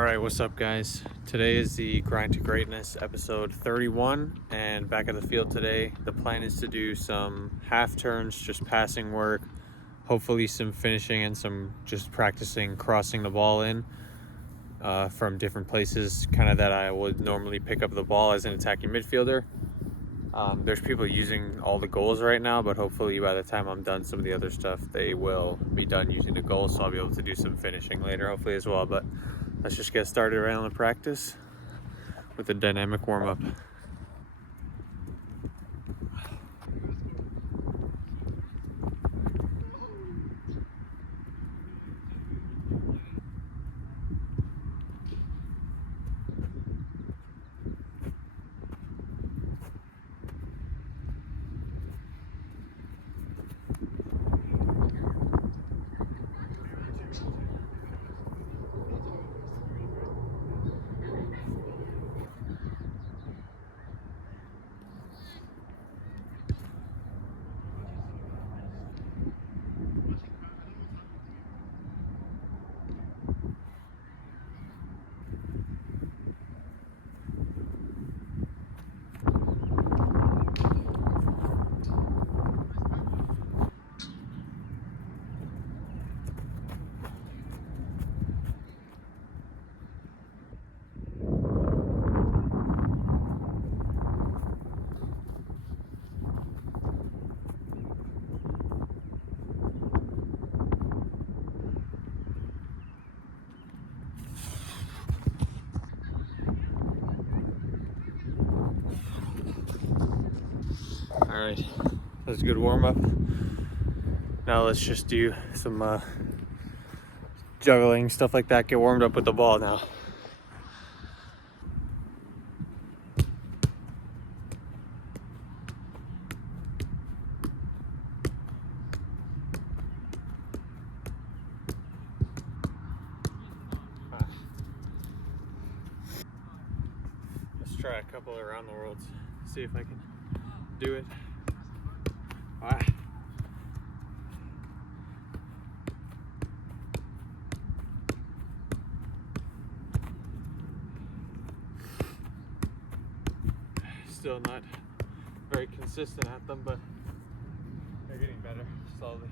All right, what's up, guys? Today is the Grind to Greatness episode 31, and back at the field today. The plan is to do some half turns, just passing work, hopefully some finishing and some just practicing crossing the ball in from different places, kind of that I would normally pick up the ball as an attacking midfielder. There's people using all the goals right now, but hopefully by the time I'm done some of the other stuff, they will be done using the goals, so I'll be able to do some finishing later, hopefully as well. But let's just get started right on the practice with a dynamic warm-up. All right, that was a good warm-up. Now let's just do some juggling, stuff like that, get warmed up with the ball now. Let's try a couple around the world, see if I can do it. Still not very consistent at them, but they're getting better slowly.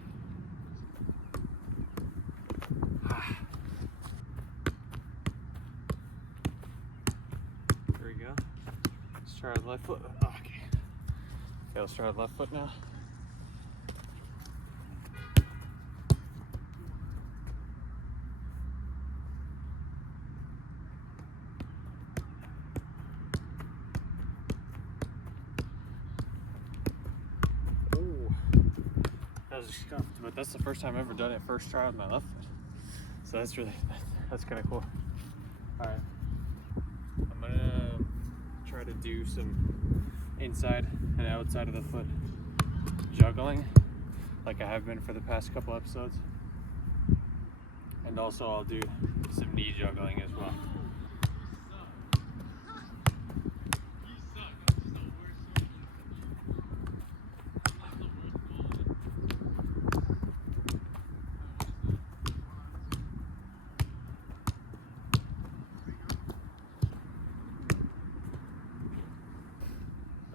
There we go. Let's try the left foot. Oh, okay, let's try the left foot now. That was scuffed, but that's the first time I've ever done it first try with my left foot. So that's kind of cool. All right, I'm gonna try to do some inside and outside of the foot juggling like I have been for the past couple episodes. And also I'll do some knee juggling as well.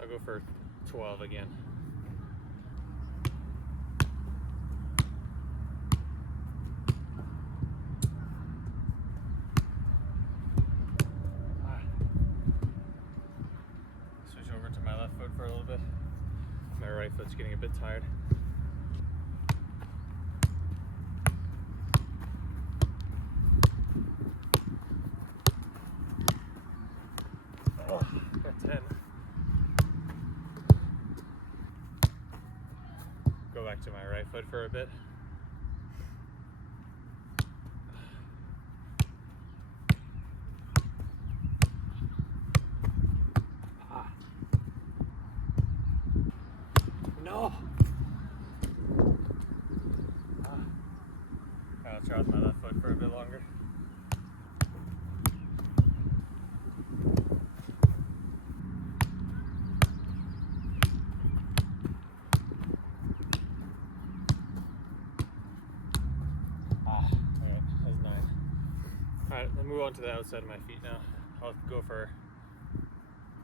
I'll go for 12 again. Switch over to my left foot for a little bit. My right foot's getting a bit tired. Oh, got 10. Go back to my right foot for a bit. No! I'll try with my left foot for a bit longer. Alright, let's move on to the outside of my feet now.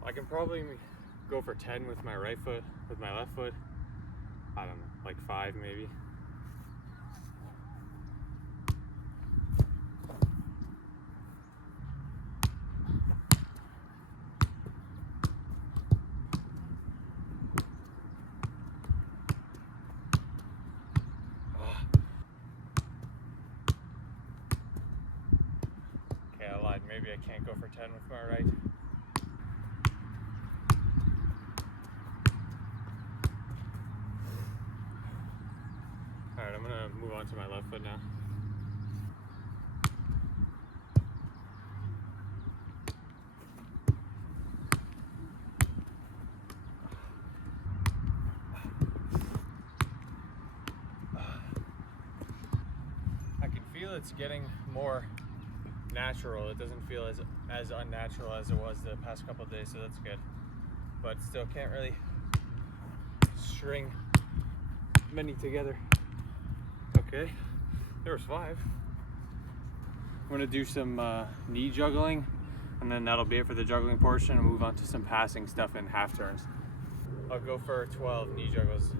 I can probably go for 10 with my right foot, with my left foot. I don't know, like 5 maybe. Okay, I lied. Maybe I can't go for 10 with my right. Alright, I'm gonna move on to my left foot now. I can feel it's getting more natural. It doesn't feel as unnatural as it was the past couple of days, so that's good. But still can't really string many together. Okay, there was 5. I'm gonna do some knee juggling, and then that'll be it for the juggling portion, and move on to some passing stuff in half turns. I'll go for 12 knee juggles.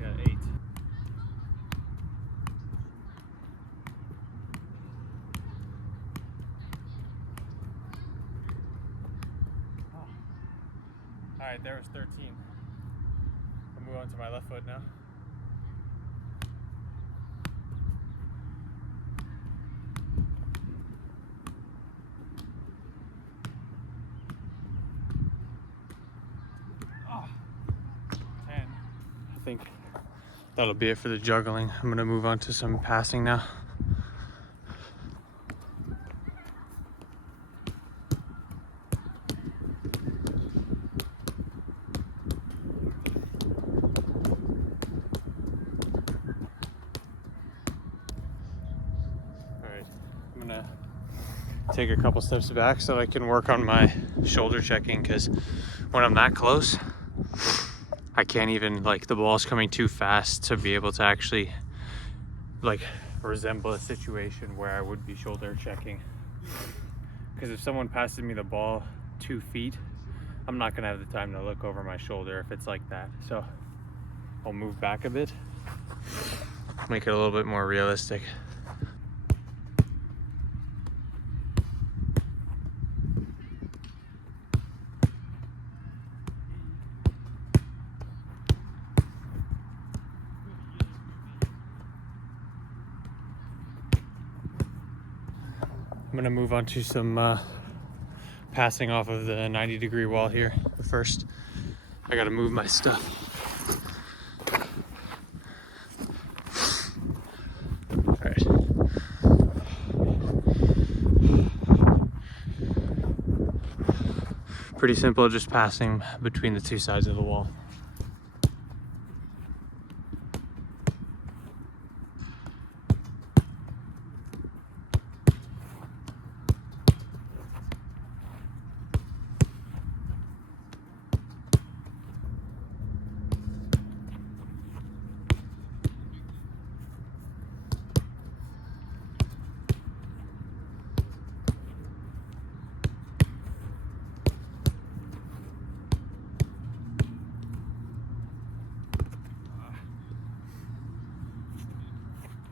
Got 8. Alright, there was 13. I'll move on to my left foot now. Oh, 10. I think that'll be it for the juggling. I'm gonna move on to some passing now. I'm gonna take a couple steps back so I can work on my shoulder checking, because when I'm that close, I can't even, like, the ball's coming too fast to be able to actually like resemble a situation where I would be shoulder checking. Because if someone passes me the ball 2 feet, I'm not gonna have the time to look over my shoulder if it's like that. So I'll move back a bit, make it a little bit more realistic. I'm gonna move on to some passing off of the 90-degree wall here. But first, I gotta move my stuff. All right. Pretty simple, just passing between the 2 sides of the wall.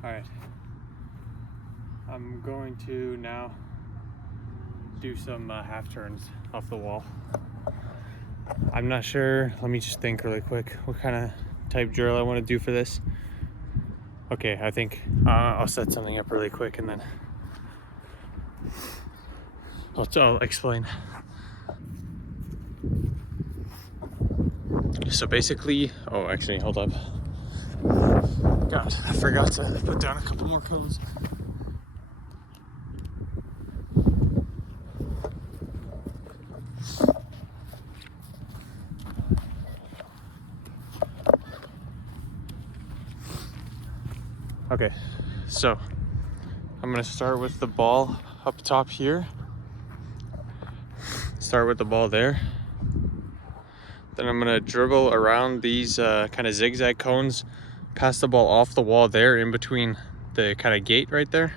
All right, I'm going to now do some half turns off the wall. I'm not sure, let me just think really quick what kind of type drill I want to do for this. Okay, I think I'll set something up really quick and then I'll explain. So basically, oh, actually, hold up. God, I forgot to put down a couple more cones. Okay, so I'm gonna start with the ball up top here. Start with the ball there. Then I'm gonna dribble around these kind of zigzag cones, pass the ball off the wall there in between the kind of gate right there.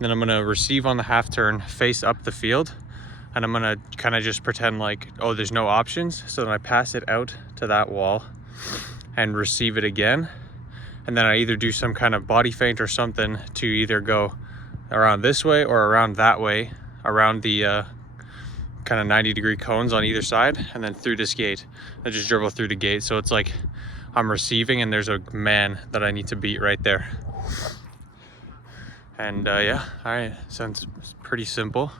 Then I'm gonna receive on the half turn, face up the field, and I'm gonna kind of just pretend like, oh, there's no options. So then I pass it out to that wall and receive it again. And then I either do some kind of body feint or something to either go around this way or around that way, around the kind of 90-degree cones on either side, and then through this gate. I just dribble through the gate. So it's like I'm receiving and there's a man that I need to beat right there. And yeah, all right, sounds pretty simple,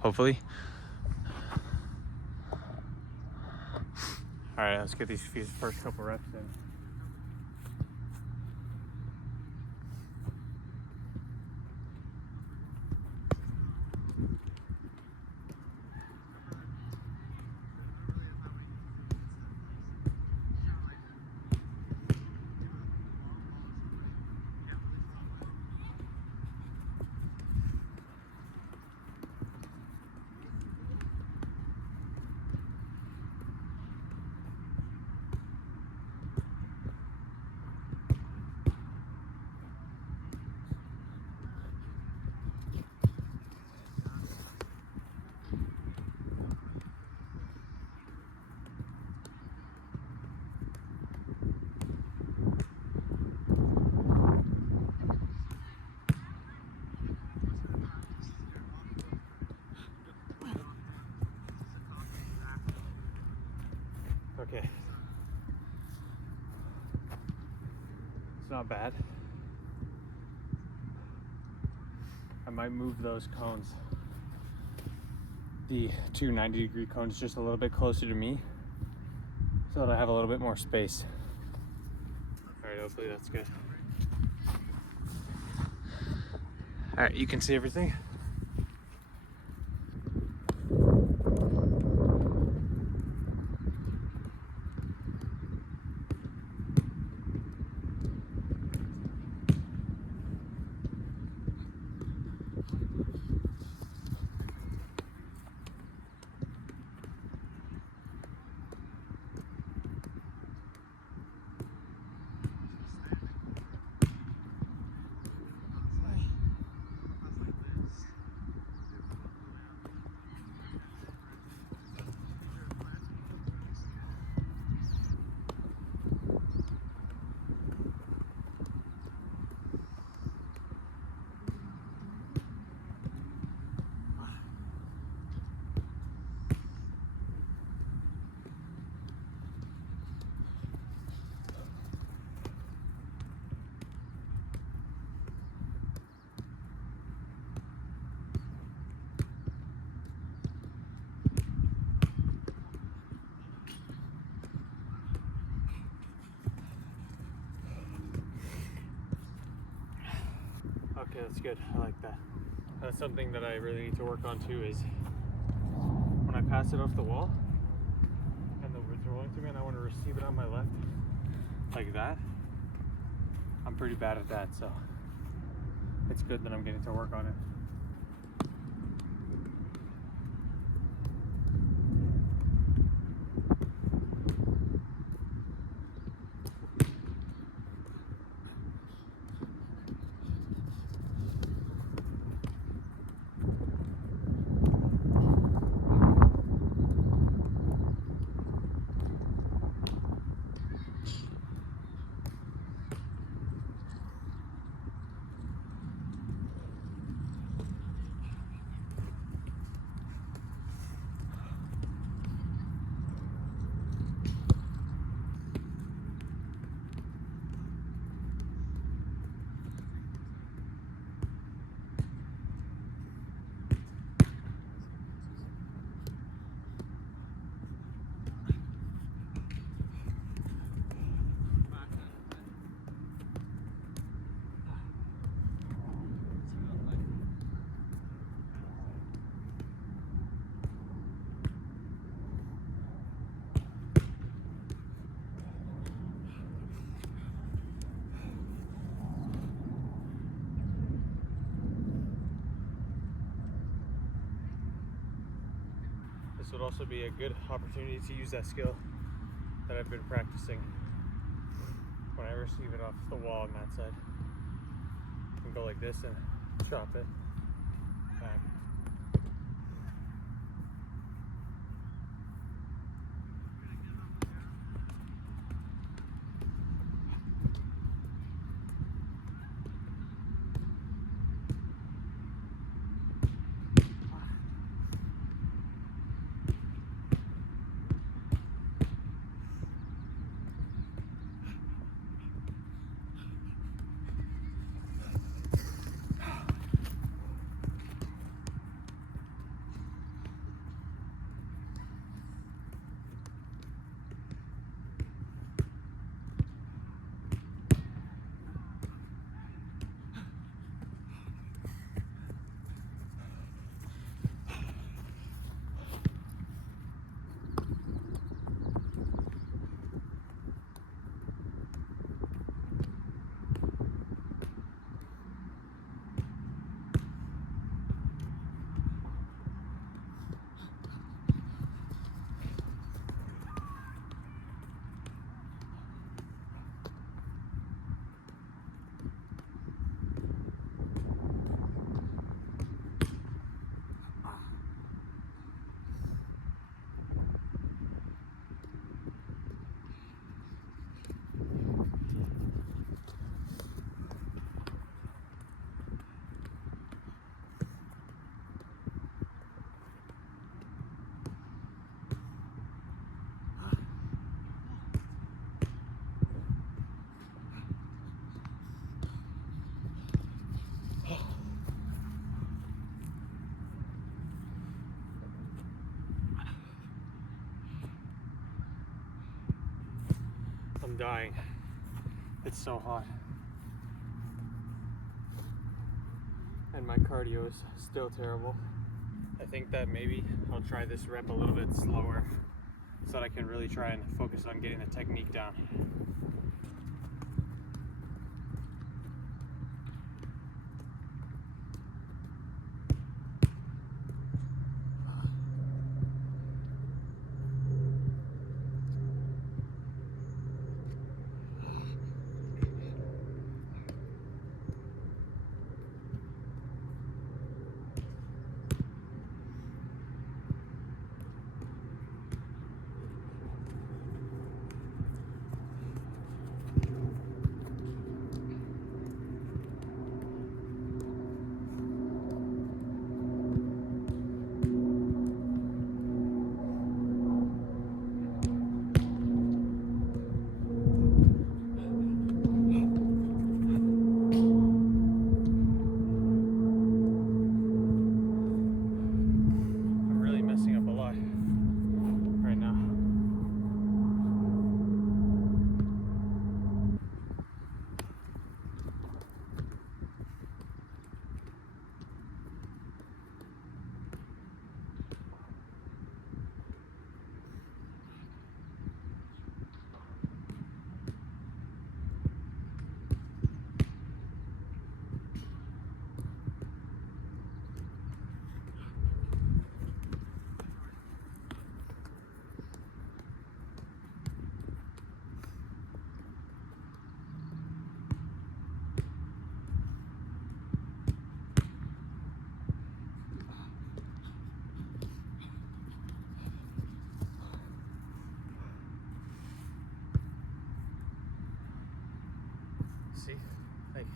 hopefully. All right, let's get these first couple reps in. Okay. It's not bad. I might move those cones, the two 90-degree cones, just a little bit closer to me so that I have a little bit more space. All right, hopefully that's good. All right, you can see everything. Okay, that's good. I like that. That's something that I really need to work on too, is when I pass it off the wall and the words are rolling to me and I want to receive it on my left like that. I'm pretty bad at that, so it's good that I'm getting to work on it. This would also be a good opportunity to use that skill that I've been practicing when I receive it off the wall on that side. I can go like this and chop it back. I'm dying. It's so hot. And my cardio is still terrible. I think that maybe I'll try this rep a little bit slower so that I can really try and focus on getting the technique down. See, like,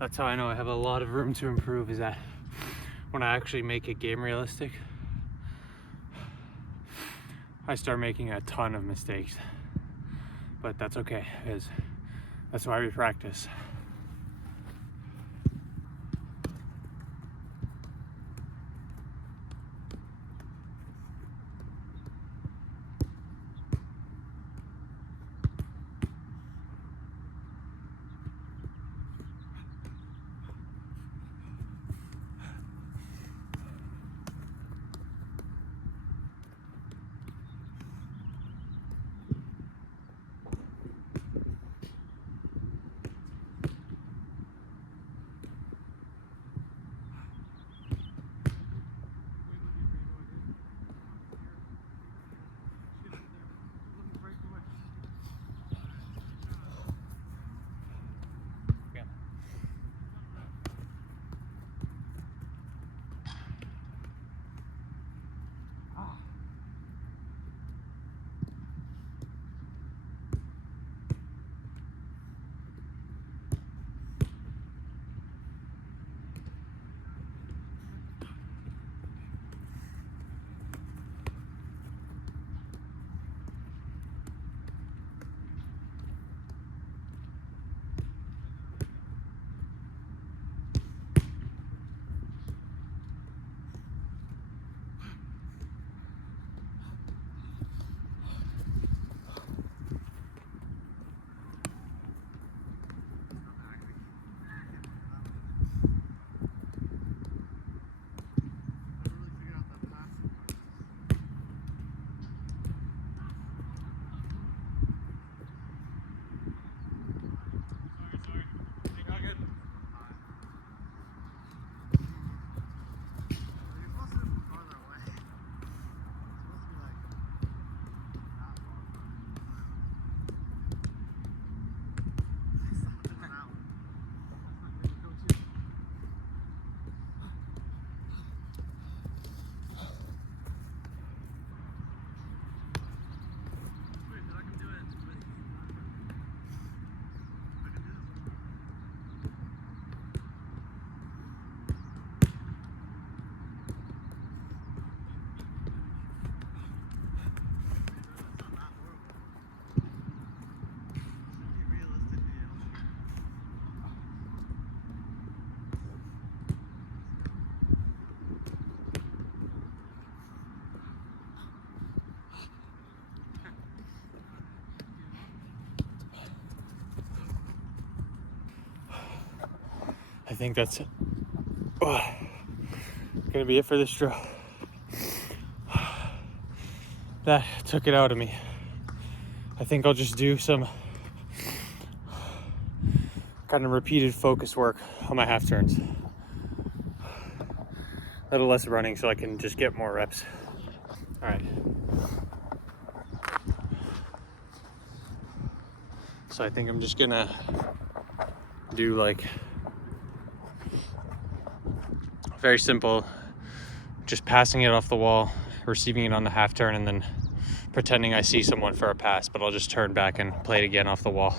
that's how I know I have a lot of room to improve, is that when I actually make a game realistic, I start making a ton of mistakes. But that's okay, because that's why we practice. think that's gonna be it for this drill. That took it out of me. I think I'll just do some kind of repeated focus work on my half turns. A little less running so I can just get more reps. All right. So I think I'm just gonna do like very simple, just passing it off the wall, receiving it on the half turn, and then pretending I see someone for a pass, but I'll just turn back and play it again off the wall.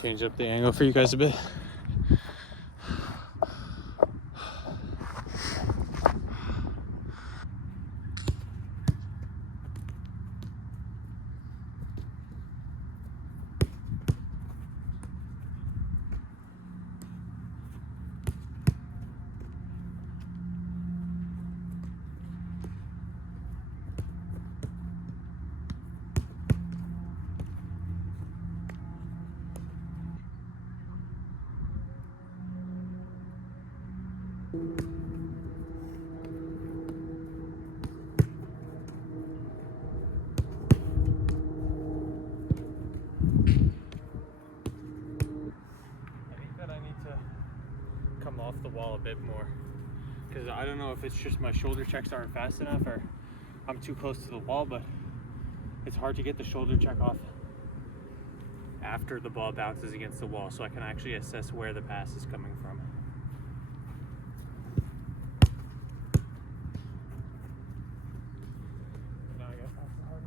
Change up the angle for you guys a bit. Off the wall a bit more, because I don't know if it's just my shoulder checks aren't fast enough or I'm too close to the wall, but it's hard to get the shoulder check off after the ball bounces against the wall, so I can actually assess where the pass is coming from. Now I guess that's harder.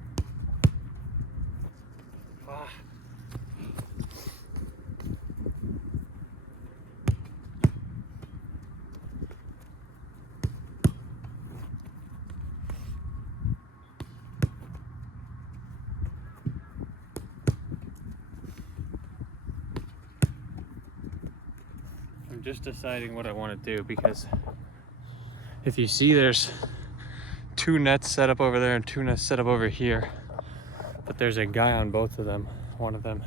I'm just deciding what I want to do, because if you see, there's 2 nets set up over there and 2 nets set up over here, but there's a guy on both of them. One of them,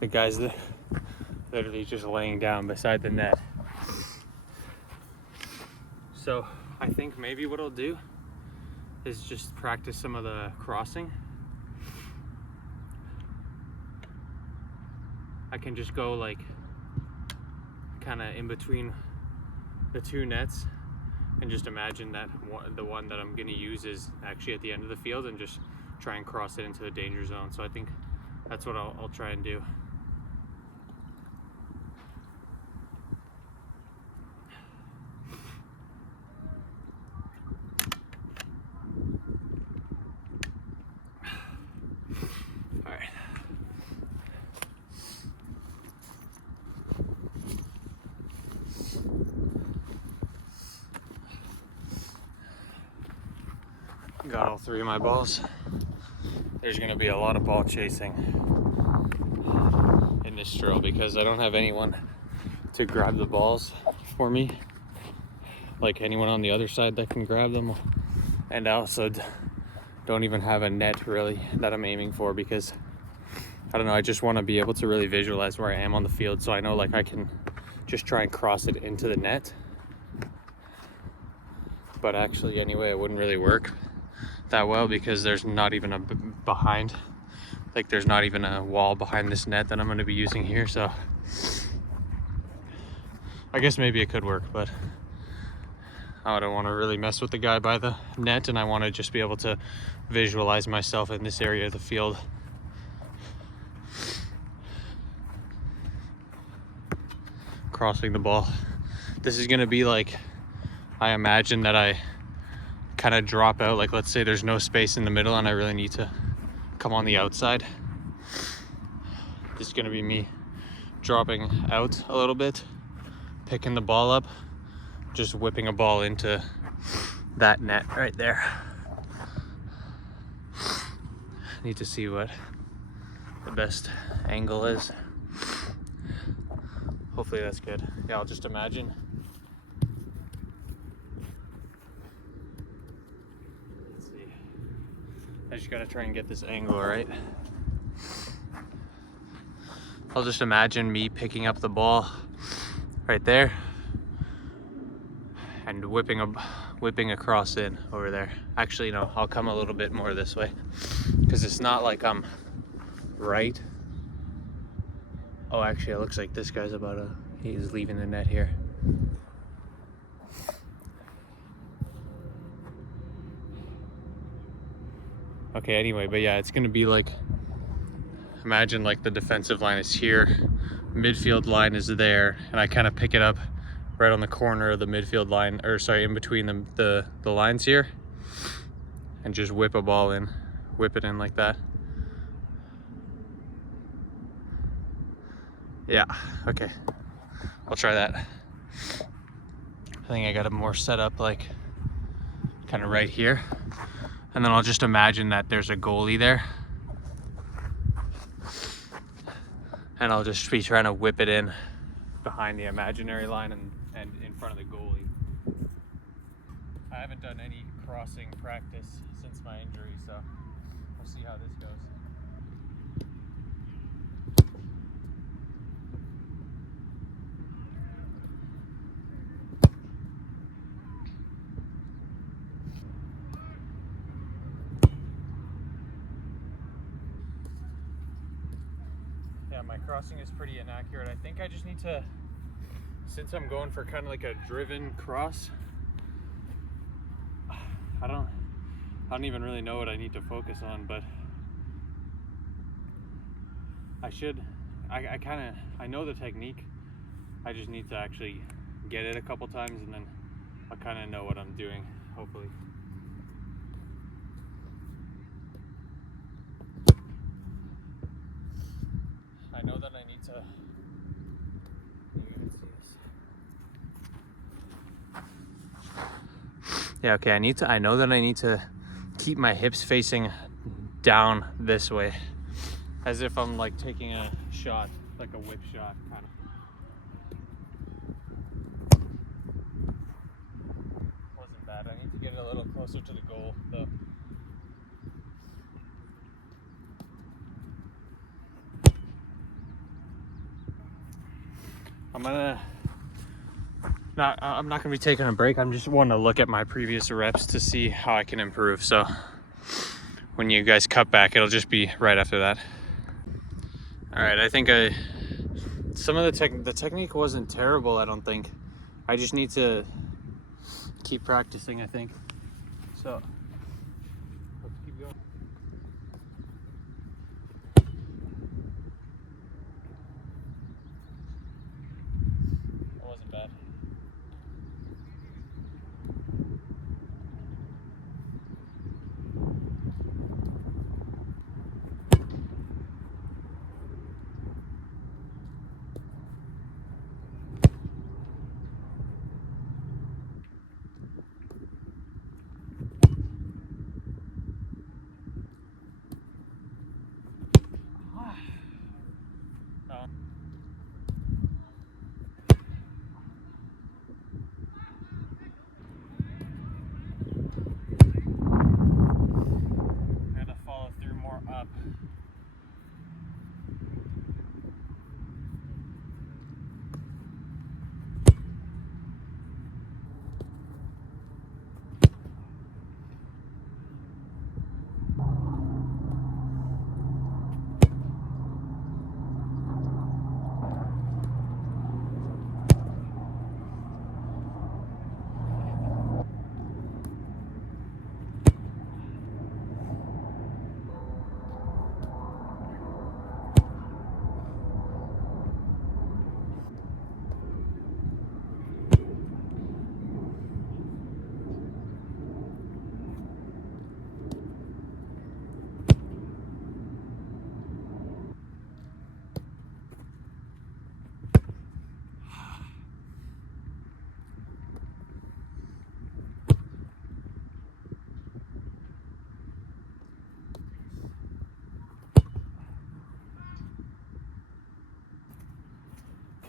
the guy's literally just laying down beside the net. So I think maybe what I'll do is just practice some of the crossing. I can just go like kind of in between the 2 nets and just imagine that the one that I'm going to use is actually at the end of the field, and just try and cross it into the danger zone. So I think that's what I'll try and do. All right. Got all 3 of my balls. There's gonna be a lot of ball chasing in this drill because I don't have anyone to grab the balls for me, like anyone on the other side that can grab them, and I also don't even have a net really that I'm aiming for, because I don't know, I just want to be able to really visualize where I am on the field, so I know like I can just try and cross it into the net. But actually anyway, it wouldn't really work that well because there's not even a behind, like there's not even a wall behind this net that I'm going to be using here. So I guess maybe it could work, but I don't want to really mess with the guy by the net, and I want to just be able to visualize myself in this area of the field. Crossing the ball. This is going to be like, I imagine that I kind of drop out. Like let's say there's no space in the middle and I really need to come on the outside. This is gonna be me dropping out a little bit, picking the ball up, just whipping a ball into that net right there. Need to see what the best angle is. Hopefully that's good. Yeah, I'll just imagine. Let's see. I just gotta try and get this angle right. I'll just imagine me picking up the ball right there and whipping across in over there. Actually, no, I'll come a little bit more this way because it's not like I'm right. Oh, actually, it looks like this guy's he's leaving the net here. Okay, anyway, but yeah, it's gonna be like, imagine like the defensive line is here, midfield line is there, and I kind of pick it up right on the corner of the midfield line, or sorry, in between the lines here, and just whip a ball in, whip it in like that. Yeah, okay, I'll try that. I think I got it more set up like kind of right here, and then I'll just imagine that there's a goalie there, and I'll just be trying to whip it in behind the imaginary line and in front of the goalie. I haven't done any crossing practice since my injury, so we'll see how this goes. Yeah, my crossing is pretty inaccurate. I think I just need to, since I'm going for kind of like a driven cross, I don't even really know what I need to focus on, but I know the technique. I just need to actually get it a couple times and then I'll kind of know what I'm doing, hopefully. I know that I need to, you can see this. Yeah, okay, I know that I need to keep my hips facing down this way, as if I'm like taking a shot, like a whip shot, kind of. Wasn't bad. I need to get it a little closer to the goal, though. I'm not gonna be taking a break. I'm just wanting to look at my previous reps to see how I can improve. So when you guys cut back, it'll just be right after that. All right, I think some of the technique wasn't terrible, I don't think. I just need to keep practicing, I think. So let's keep going. That wasn't bad.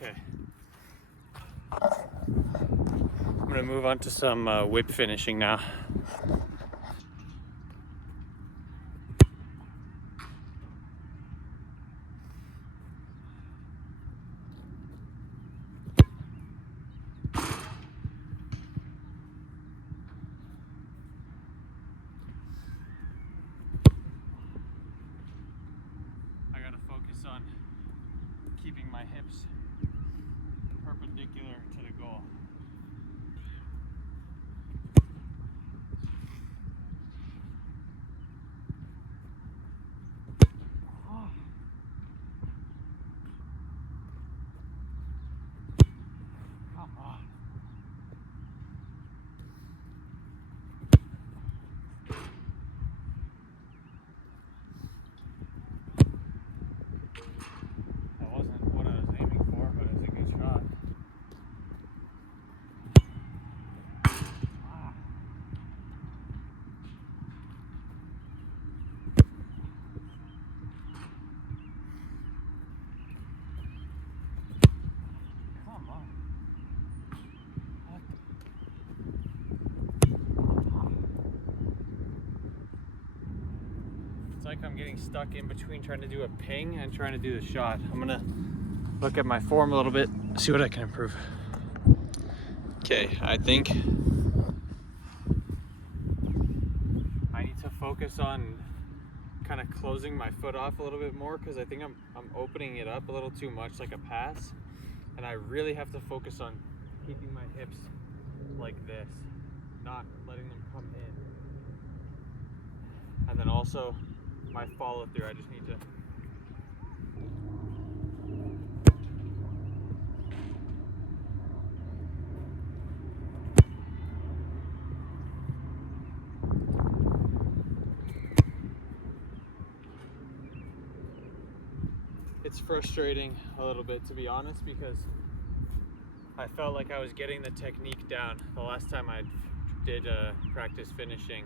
Okay. I'm gonna move on to some whip finishing now. I gotta focus on keeping my hips perpendicular to the goal. Come on. That wasn't what I was aiming for, but it was a good shot. Come on. It's like I'm getting stuck in between trying to do a ping and trying to do the shot. I'm gonna look at my form a little bit, see what I can improve. Okay, I think I need to focus on kind of closing my foot off a little bit more, because I think I'm opening it up a little too much like a pass, and I really have to focus on keeping my hips like this, not letting them come in. And then also my follow through, I just need to it's frustrating a little bit, to be honest, because I felt like I was getting the technique down the last time I did practice finishing.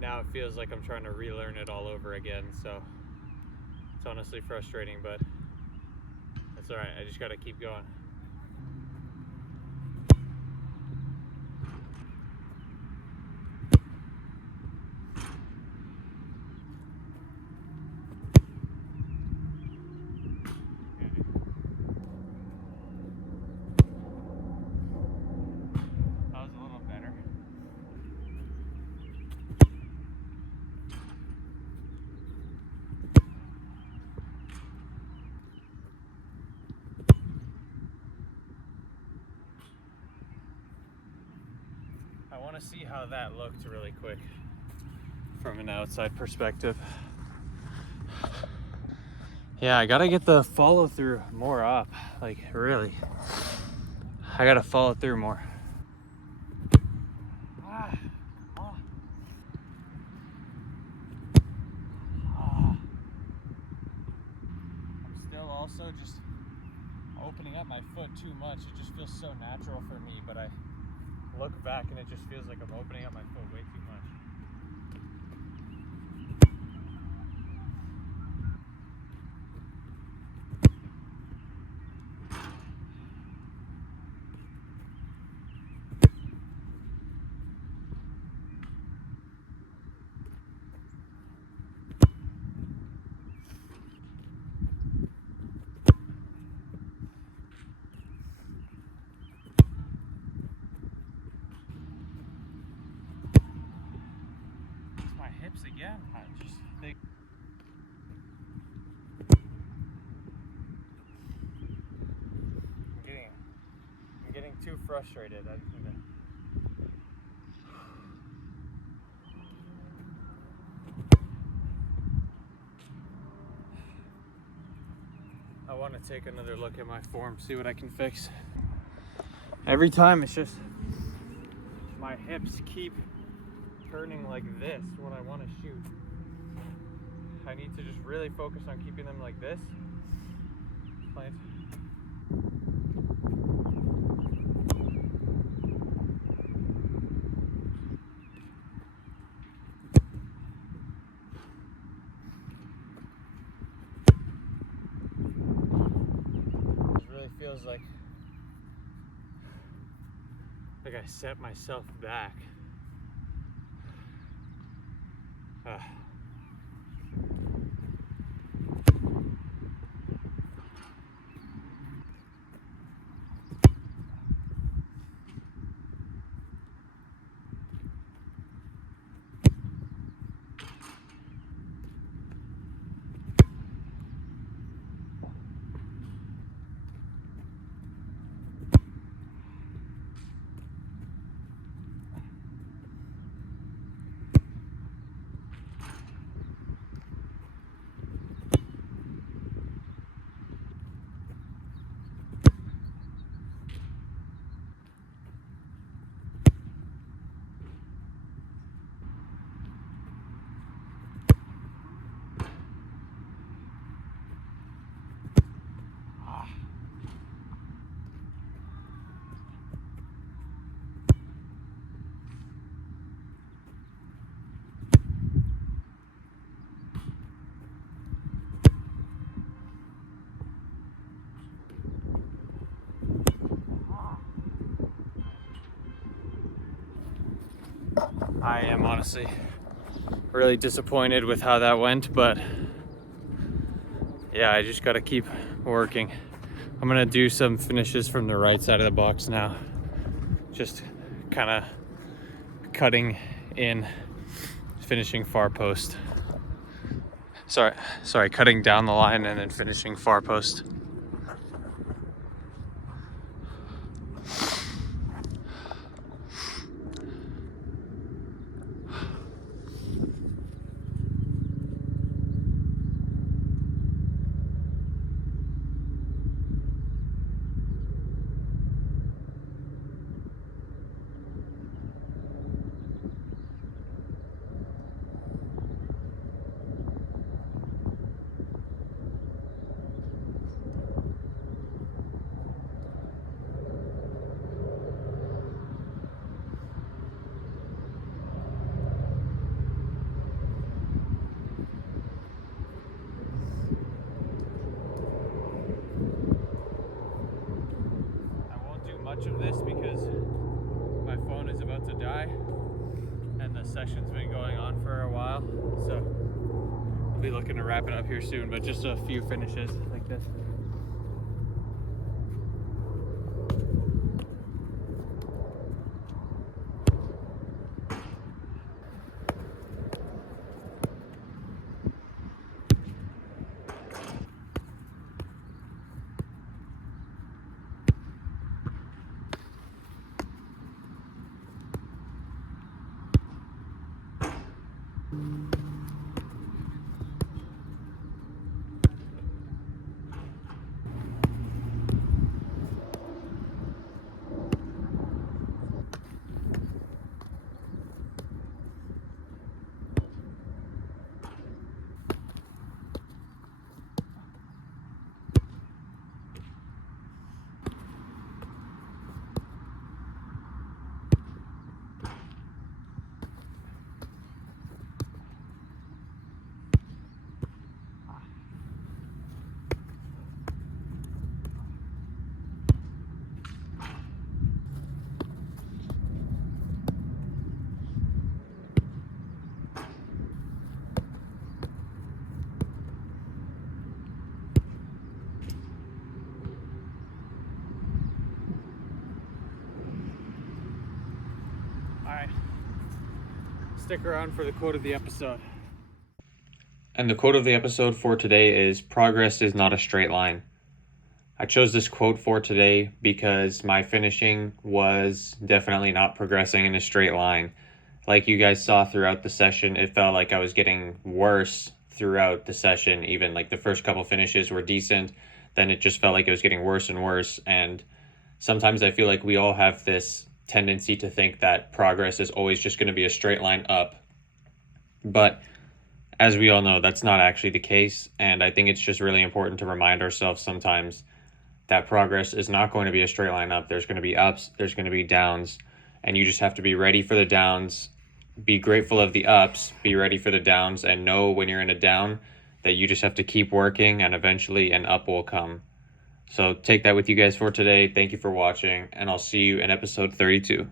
Now it feels like I'm trying to relearn it all over again, so it's honestly frustrating, but that's all right. I just got to keep going. That was a little better. I want to see how that looked really quick from an outside perspective. Yeah, I gotta get the follow through more up. Like, really, I gotta follow through more. I'm still also just opening up my foot too much. It just feels so natural for me, but I look back and it just feels like I'm opening up my foot way too much. It's my hips again. I just think I'm getting too frustrated. I just need to I want to take another look at my form, see what I can fix. Every time it's just my hips keep turning like this when I want to shoot. I need to just really focus on keeping them like this. Plant. feels like I set myself back. I am honestly really disappointed with how that went, but yeah, I just gotta keep working. I'm gonna do some finishes from the right side of the box now. Just kind of cutting in, finishing far post. Sorry, cutting down the line and then finishing far post. Much of this because my phone is about to die and the session's been going on for a while, so I'll be looking to wrap it up here soon, but just a few finishes like this. Stick around for the quote of the episode. And the quote of the episode for today is, "Progress is not a straight line." I chose this quote for today because my finishing was definitely not progressing in a straight line. Like you guys saw throughout the session, it felt like I was getting worse throughout the session. Even like the first couple finishes were decent, then it just felt like it was getting worse and worse. And sometimes I feel like we all have this tendency to think that progress is always just going to be a straight line up. But as we all know, that's not actually the case. And I think it's just really important to remind ourselves sometimes that progress is not going to be a straight line up. There's going to be ups, there's going to be downs, and you just have to be ready for the downs, be grateful of the ups, be ready for the downs, and know when you're in a down that you just have to keep working and eventually an up will come. So take that with you guys for today. Thank you for watching, and I'll see you in episode 32.